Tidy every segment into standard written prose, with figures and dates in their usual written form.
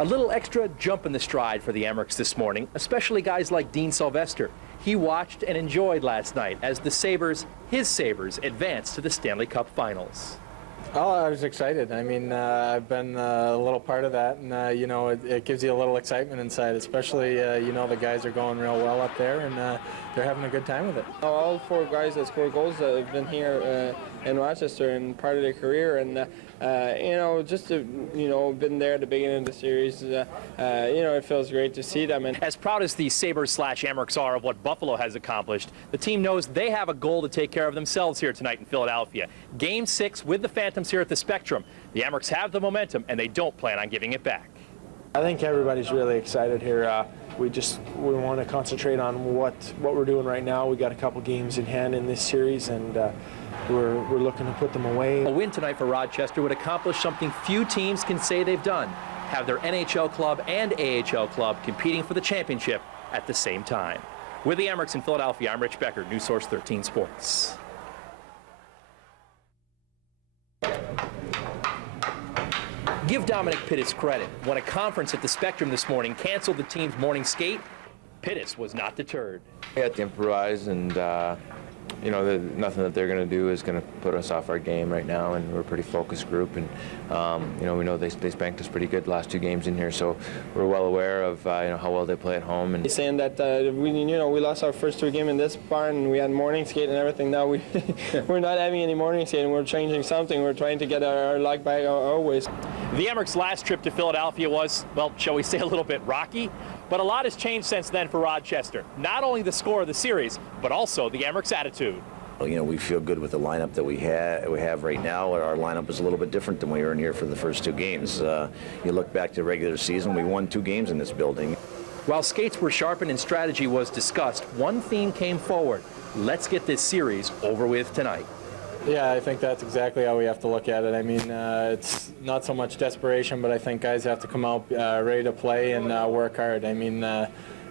A little extra jump in the stride for the Amerks this morning, especially guys like Dean Sylvester. He watched and enjoyed last night as the Sabres, his Sabres, advanced to the Stanley Cup Finals. Oh, I was excited. I mean, I've been a little part of that, and you know, it gives you a little excitement inside, especially, you know, the guys are going real well up there, and they're having a good time with it. All four guys that score goals have been here in Rochester and part of their career, and you know, just to, you know, been there at the beginning of the series, you know, it feels great to see them. And as proud as the Sabres/Amerks are of what Buffalo has accomplished, the team knows they have a goal to take care of themselves here tonight in Philadelphia. Game 6 with the Phantoms here at the Spectrum. The Amerks have the momentum, and they don't plan on giving it back. I think everybody's really excited here. We want to concentrate on what we're doing right now. We got a couple games in hand in this series, and we're looking to put them away. A win tonight for Rochester would accomplish something few teams can say they've done: have their NHL club and AHL club competing for the championship at the same time. With the Amerks in Philadelphia, I'm Rich Becker, News Source 13 Sports. Give Dominic Pittis credit. When a conference at the Spectrum this morning canceled the team's morning skate, Pittis was not deterred. We had to improvise, and you know, nothing that they're going to do is going to put us off our game right now, and we're a pretty focused group, and you know, we know they spanked us pretty good the last 2 games in here, so we're well aware of you know, how well they play at home. And saying that we lost our first 2 games in this barn, and we had morning skate and everything. Now we're not having any morning skate, and we're changing something. We're trying to get our luck back always. The Amerks' last trip to Philadelphia was, well, shall we say, a little bit rocky, but a lot has changed since then for Rochester. Not only the score of the series, but also the Amerks' attitude. Well, you know, we feel good with the lineup that we have right now. Our lineup is a little bit different than we were in here for the first 2 games. You look back to the regular season, we won 2 games in this building. While skates were sharpened and strategy was discussed, one theme came forward: let's get this series over with tonight. Yeah, I think that's exactly how we have to look at it. I mean, it's not so much desperation, but I think guys have to come out ready to play and work hard. I mean,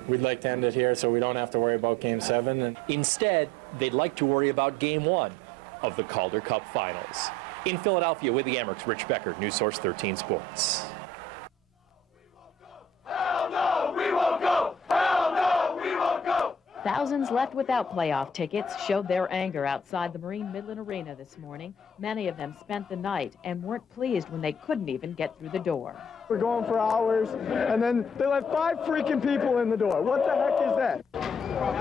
we'd like to end it here so we don't have to worry about Game 7. And instead, they'd like to worry about Game 1 of the Calder Cup Finals. In Philadelphia with the Amerks, Rich Becker, News Source 13 Sports. Hell no, we won't go! Hell no, we won't go! Thousands left without playoff tickets showed their anger outside the Marine Midland Arena this morning. Many of them spent the night and weren't pleased when they couldn't even get through the door. We're going for hours, and then they let 5 freaking people in the door. What the heck is that?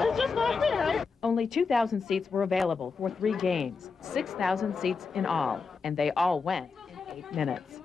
It's just not fair. Only 2,000 seats were available for 3 games, 6,000 seats in all, and they all went in 8 minutes.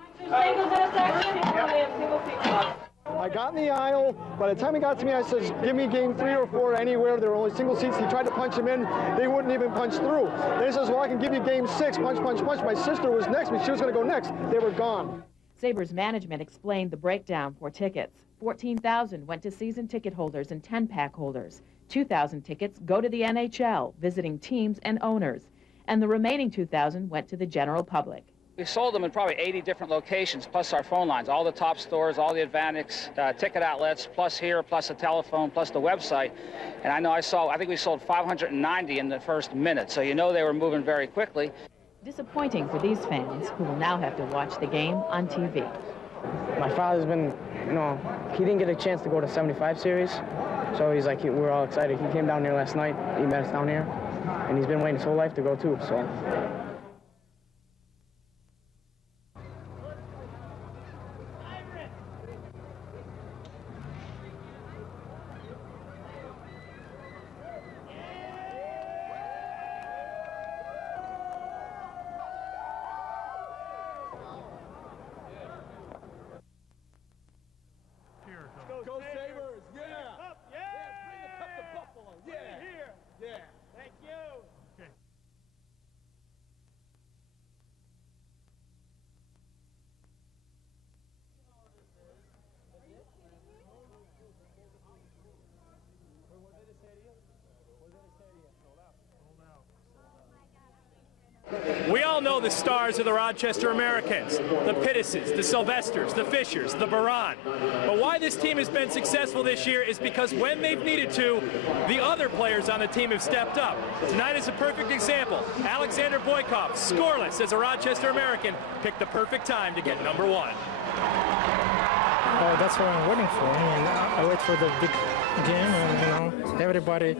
I got in the aisle. By the time he got to me, I says, give me game 3 or 4 anywhere. There were only single seats. He tried to punch them in. They wouldn't even punch through. Then he says, well, I can give you game 6. Punch, punch, punch. My sister was next to me. She was going to go next. They were gone. Sabres management explained the breakdown for tickets. 14,000 went to season ticket holders and 10-pack holders. 2,000 tickets go to the NHL, visiting teams and owners. And the remaining 2,000 went to the general public. We sold them in probably 80 different locations, plus our phone lines, all the top stores, all the Advantix, ticket outlets, plus here, plus the telephone, plus the website. And I think we sold 590 in the first minute, so you know they were moving very quickly. Disappointing for these fans, who will now have to watch the game on TV. My father's been, you know, he didn't get a chance to go to 75 series, so he's like, we're all excited. He came down here last night, he met us down here, and he's been waiting his whole life to go too, so. Go Sabres! Yeah! Up, yeah! Bring the cup to Buffalo! Yeah! Here! Yeah! Thank you! Okay. We all know the stars of the Rochester Americans, the Pittises, the Sylvesters, the Fishers, the Baron. But why this team has been successful this year is because when they've needed to, the other players on the team have stepped up. Tonight is a perfect example. Alexander Boykov, scoreless as a Rochester American, picked the perfect time to get number 1. that's what I'm waiting for. I mean, I wait for the big game, and everybody,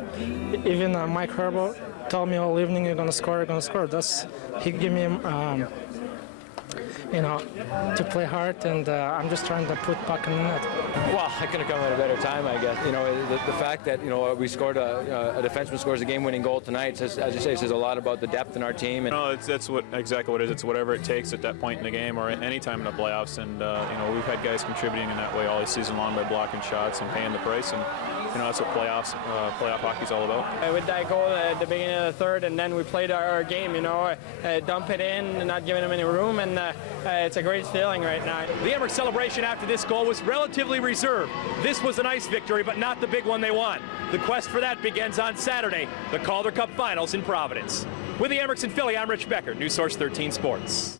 even Mike Herbert, told me all evening you're gonna score. He gave me to play hard, and I'm just trying to put puck in the net. Well, I could have come at a better time, I guess. The fact that we scored a defenseman scores a game-winning goal tonight says, as you say, says a lot about the depth in our team. And that's exactly what it is. It's whatever it takes at that point in the game or any time in the playoffs. And we've had guys contributing in that way all season long by blocking shots and paying the price. And that's what playoff hockey's all about. With that goal at the beginning of the third, and then we played our game, dump it in, not giving them any room, and it's a great feeling right now. The Amerks celebration after this goal was relatively reserved. This was a nice victory, but not the big one they want. The quest for that begins on Saturday, the Calder Cup Finals in Providence. With the Amerks in Philly, I'm Rich Becker, News Source 13 Sports.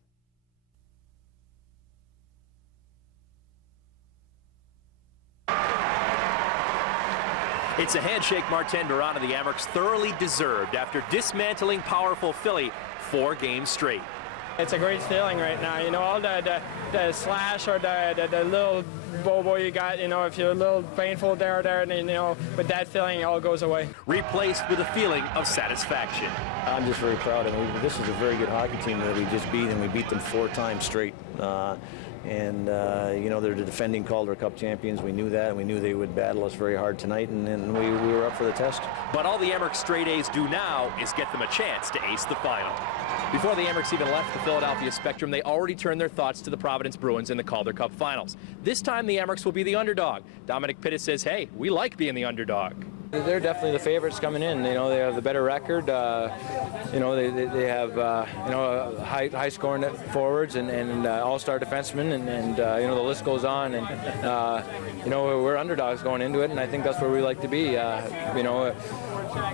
It's a handshake Martin Biron of the Amerks thoroughly deserved after dismantling powerful Philly 4 games straight. It's a great feeling right now. All the slash or the little bobo you got, if you're a little painful there, with that feeling, it all goes away. Replaced with a feeling of satisfaction. I'm just very proud. This is a very good hockey team that we just beat, and we beat them 4 times straight. They're the defending Calder Cup champions. We knew that, and we knew they would battle us very hard tonight, and we were up for the test. But all the Amerks straight A's do now is get them a chance to ace the final. Before the Amerks even left the Philadelphia Spectrum, they already turned their thoughts to the Providence Bruins in the Calder Cup Finals. This time the Amerks will be the underdog. Dominic Pittis says, hey, we like being the underdog. They're definitely the favorites coming in. They have the better record. They have high scoring forwards and all-star defensemen, and the list goes on. And we're underdogs going into it, and I think that's where we like to be.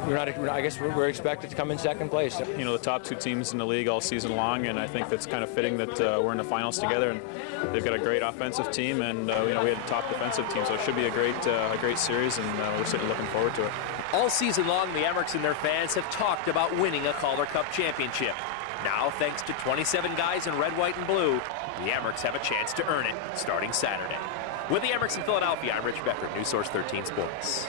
We're expected to come in second place. The top 2 teams in the league all season long, and I think that's kind of fitting that we're in the finals together. And they've got a great offensive team, and we had a top defensive team, so it should be a great series, and we're certainly looking forward to it. All season long, the Amerks and their fans have talked about winning a Calder Cup championship. Now, thanks to 27 guys in red, white, and blue, the Amerks have a chance to earn it starting Saturday. With the Amerks in Philadelphia, I'm Rich Becker, News Source 13 Sports.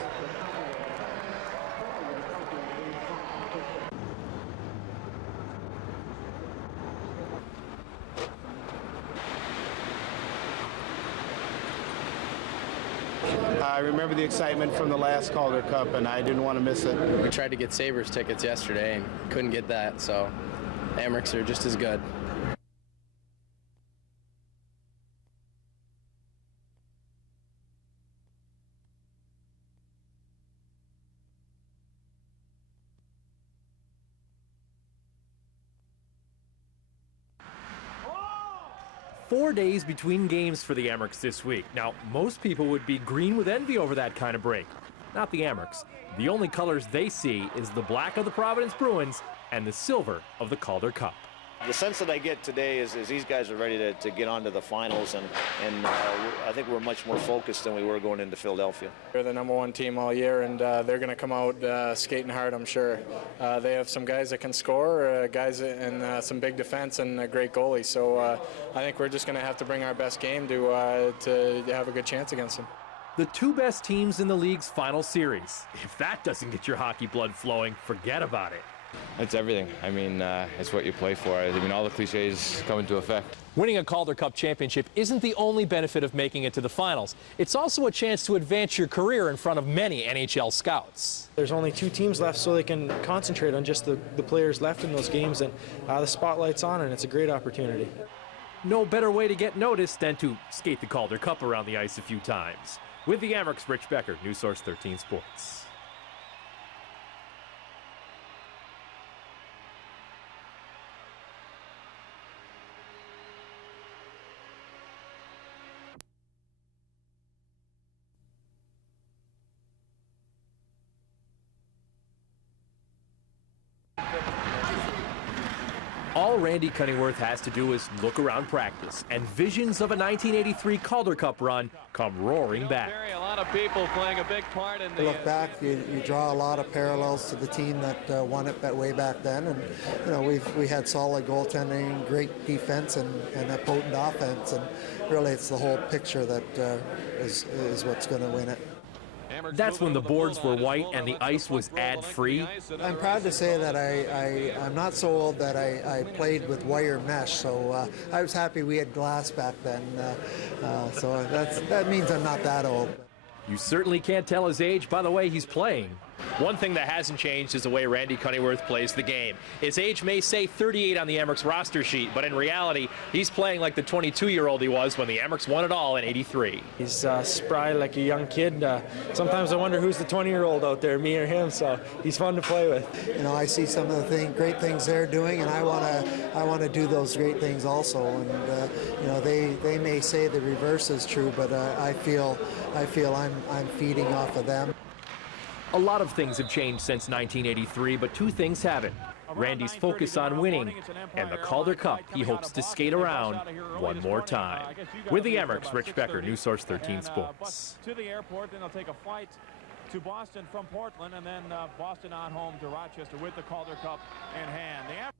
I remember the excitement from the last Calder Cup, and I didn't want to miss it. We tried to get Sabres tickets yesterday and couldn't get that, so Amerks are just as good. Four days between games for the Amerks this week. Now, most people would be green with envy over that kind of break. Not the Amerks. The only colors they see is the black of the Providence Bruins and the silver of the Calder Cup. The sense that I get today is these guys are ready to get on to the finals, and I think we're much more focused than we were going into Philadelphia. They're the #1 team all year, and they're going to come out skating hard, I'm sure. They have some guys that can score, guys and some big defense and a great goalie. So I think we're just going to have to bring our best game to have a good chance against them. The 2 best teams in the league's final series. If that doesn't get your hockey blood flowing, forget about it. It's everything. It's what you play for. All the cliches come into effect. Winning a Calder Cup championship isn't the only benefit of making it to the finals. It's also a chance to advance your career in front of many NHL scouts. There's only 2 teams left, so they can concentrate on just the players left in those games, and the spotlight's on, and it's a great opportunity. No better way to get noticed than to skate the Calder Cup around the ice a few times. With the Amerks, Rich Becker, News Source 13 Sports. All Randy Cunningworth has to do is look around practice, and visions of a 1983 Calder Cup run come roaring back. A lot of people playing a big part in the... You look back, you draw a lot of parallels to the team that won it way back then, and you know we had solid goaltending, great defense, and a potent offense, and really it's the whole picture that is what's going to win it. That's when the boards were white and the ice was ad-free. I'm proud to say that I'm not so old that I played with wire mesh, so I was happy we had glass back then. So that means I'm not that old. You certainly can't tell his age by the way he's playing. One thing that hasn't changed is the way Randy Cunningworth plays the game. His age may say 38 on the Amerks roster sheet, but in reality, he's playing like the 22-year-old he was when the Amerks won it all in '83. He's spry like a young kid. Sometimes I wonder who's the 20-year-old out there, me or him, so he's fun to play with. You know, I see some of the great things they're doing, and I want to do those great things also. And you know, they may say the reverse is true, but I feel I'm feeding off of them. A lot of things have changed since 1983, but two things haven't. Randy's focus on winning and the Calder Cup he hopes to skate around one more time. With the Amerks, Rich Becker, News Source 13 Sports. To the airport, then they'll take a flight to Boston from Portland, and then Boston on home to Rochester with the Calder Cup in hand.